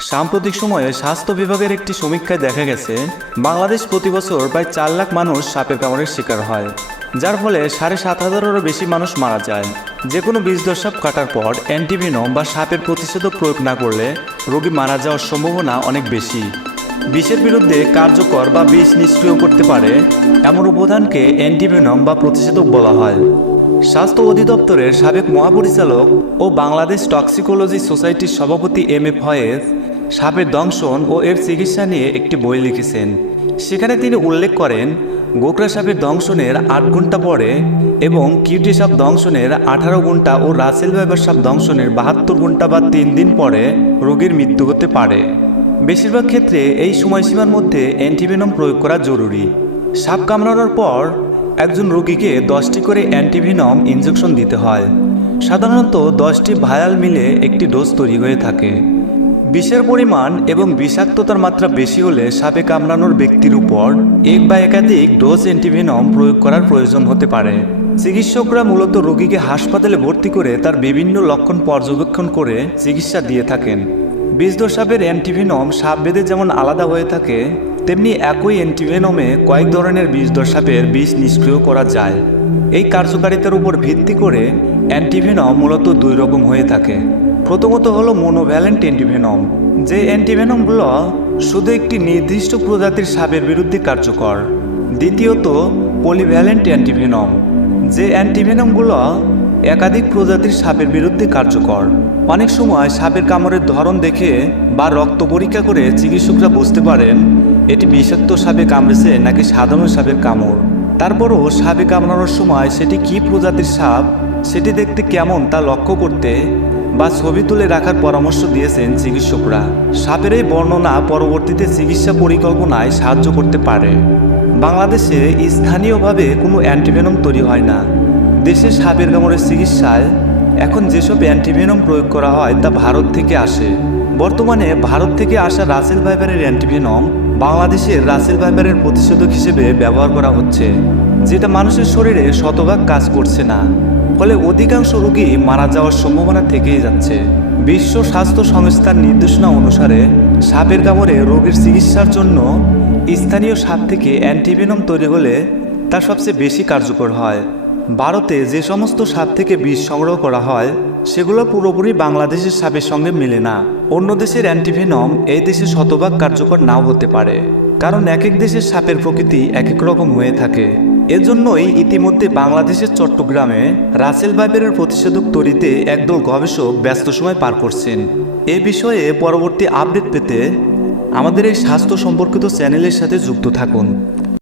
সাম্প্রতিক সময়ে স্বাস্থ্য বিভাগের একটি সমীক্ষায় দেখা গেছে, বাংলাদেশ প্রতি বছর প্রায় চার লাখ মানুষ সাপের কামড়ের শিকার হয়, যার ফলে সাড়ে সাত হাজারেরও বেশি মানুষ মারা যায়। যে কোনো বিষধর কাটার পর অ্যান্টিভিনম বা সাপের প্রতিষেধক প্রয়োগ না করলে রোগী মারা যাওয়ার সম্ভাবনা অনেক বেশি। বিষের বিরুদ্ধে কার্যকর বা বিষ নিষ্ক্রিয় করতে পারে এমন উপাদানকে অ্যান্টিভেনম বা প্রতিষেধক বলা হয়। স্বাস্থ্য অধিদপ্তরের সাবেক মহাপরিচালক ও বাংলাদেশ টক্সিকোলজি সোসাইটির সভাপতি এম এ ফয়েজ সাপের দংশন ও এর চিকিৎসা নিয়ে একটি বই লিখেছেন। সেখানে তিনি উল্লেখ করেন গোকরা সাপের দংশনের আট ঘণ্টা পরে এবং কিউটি সাপ দংশনের আঠারো ঘণ্টা ও রাসেল ভাইবার সাপ দংশনের বাহাত্তর ঘণ্টা বা তিন দিন পরে রোগীর মৃত্যু হতে পারে। বেশিরভাগ ক্ষেত্রে এই সময়সীমার মধ্যে অ্যান্টিভেনম প্রয়োগ করা জরুরি। সাপ কামড়ানোর পর একজন রোগীকে দশটি করে অ্যান্টিভেনম ইনজেকশন দিতে হয়। সাধারণত দশটি ভায়াল মিলে একটি ডোজ তৈরি হয়ে থাকে। বিষের পরিমাণ এবং বিষাক্ততার মাত্রা বেশি হলে সাপে কামড়ানোর ব্যক্তির উপর এক বা একাধিক ডোজ অ্যান্টিভেনম প্রয়োগ করার প্রয়োজন হতে পারে। চিকিৎসকরা মূলত রোগীকে হাসপাতালে ভর্তি করে তার বিভিন্ন লক্ষণ পর্যবেক্ষণ করে চিকিৎসা দিয়ে থাকেন। বিষধর সাপের অ্যান্টিভেনম সাপ বেঁধে যেমন আলাদা হয়ে থাকে, তেমনি একই অ্যান্টিভেনমে কয়েক ধরনের বিষধর সাপের বিষ নিষ্ক্রিয় করা যায়। এই কার্যকারিতার উপর ভিত্তি করে অ্যান্টিভেনম মূলত দুই রকম হয়ে থাকে। প্রথমত হলো মোনোভ্যালেন্ট অ্যান্টিভেনম যে অ্যান্টিভেনমগুলো শুধু একটি নির্দিষ্ট প্রজাতির সাপের বিরুদ্ধে কার্যকর। দ্বিতীয়ত, পলিভ্যালেন্ট অ্যান্টিভেনম, যে অ্যান্টিভেনমগুলো একাধিক প্রজাতির সাপের বিরুদ্ধে কার্যকর। অনেক সময় সাপের কামড়ের ধরন দেখে বা রক্ত পরীক্ষা করে চিকিৎসকরা বুঝতে পারেন, এটি বিষাক্ত সাপে কামড়েছে নাকি সাধারণ সাপের কামড়। তারপরও সাপে কামড়ানোর সময় সেটি কী প্রজাতির সাপ, সেটি দেখতে কেমন তা লক্ষ্য করতে বা ছবি তুলে রাখার পরামর্শ দিয়েছেন চিকিৎসকরা। সাপের এই বর্ণনা পরবর্তীতে চিকিৎসা পরিকল্পনায় সাহায্য করতে পারে। বাংলাদেশে স্থানীয়ভাবে কোনো অ্যান্টিভেনম তৈরি হয় না। দেশে সাপের কামড়ের চিকিৎসায় এখন যেসব অ্যান্টিভেনম প্রয়োগ করা হয় তা ভারত থেকে আসে। বর্তমানে ভারত থেকে আসা রাসেল ভাইবারের অ্যান্টিভেনম বাংলাদেশের রাসেল ভাইবারের প্রতিষেধক হিসেবে ব্যবহার করা হচ্ছে, যেটা মানুষের শরীরে শতভাগ কাজ করছে না। ফলে অধিকাংশ রোগী মারা যাওয়ার সম্ভাবনা থেকেই যাচ্ছে। বিশ্ব স্বাস্থ্য সংস্থার নির্দেশনা অনুসারে সাপের কামড়ে রোগীর চিকিৎসার জন্য স্থানীয় সাপ থেকে অ্যান্টিভেনম তৈরি হলে তা সবচেয়ে বেশি কার্যকর হয়। ভারতে যে সমস্ত সাপ থেকে বিষ সংগ্রহ করা হয়, সেগুলো পুরোপুরি বাংলাদেশের সাপের সঙ্গে মেলে না। অন্য দেশের অ্যান্টিভেনম এই দেশে শতভাগ কার্যকর নাও হতে পারে, কারণ এক এক দেশের সাপের প্রকৃতি এক এক রকম হয়ে থাকে। এজন্যই ইতিমধ্যে বাংলাদেশের চট্টগ্রামে রাসেল ভাইবারের প্রতিষেধক তৈরিতে একদল গবেষক ব্যস্ত সময় পার করছেন। এ বিষয়ে পরবর্তী আপডেট পেতে আমাদের এই স্বাস্থ্য সম্পর্কিত চ্যানেলের সাথে যুক্ত থাকুন।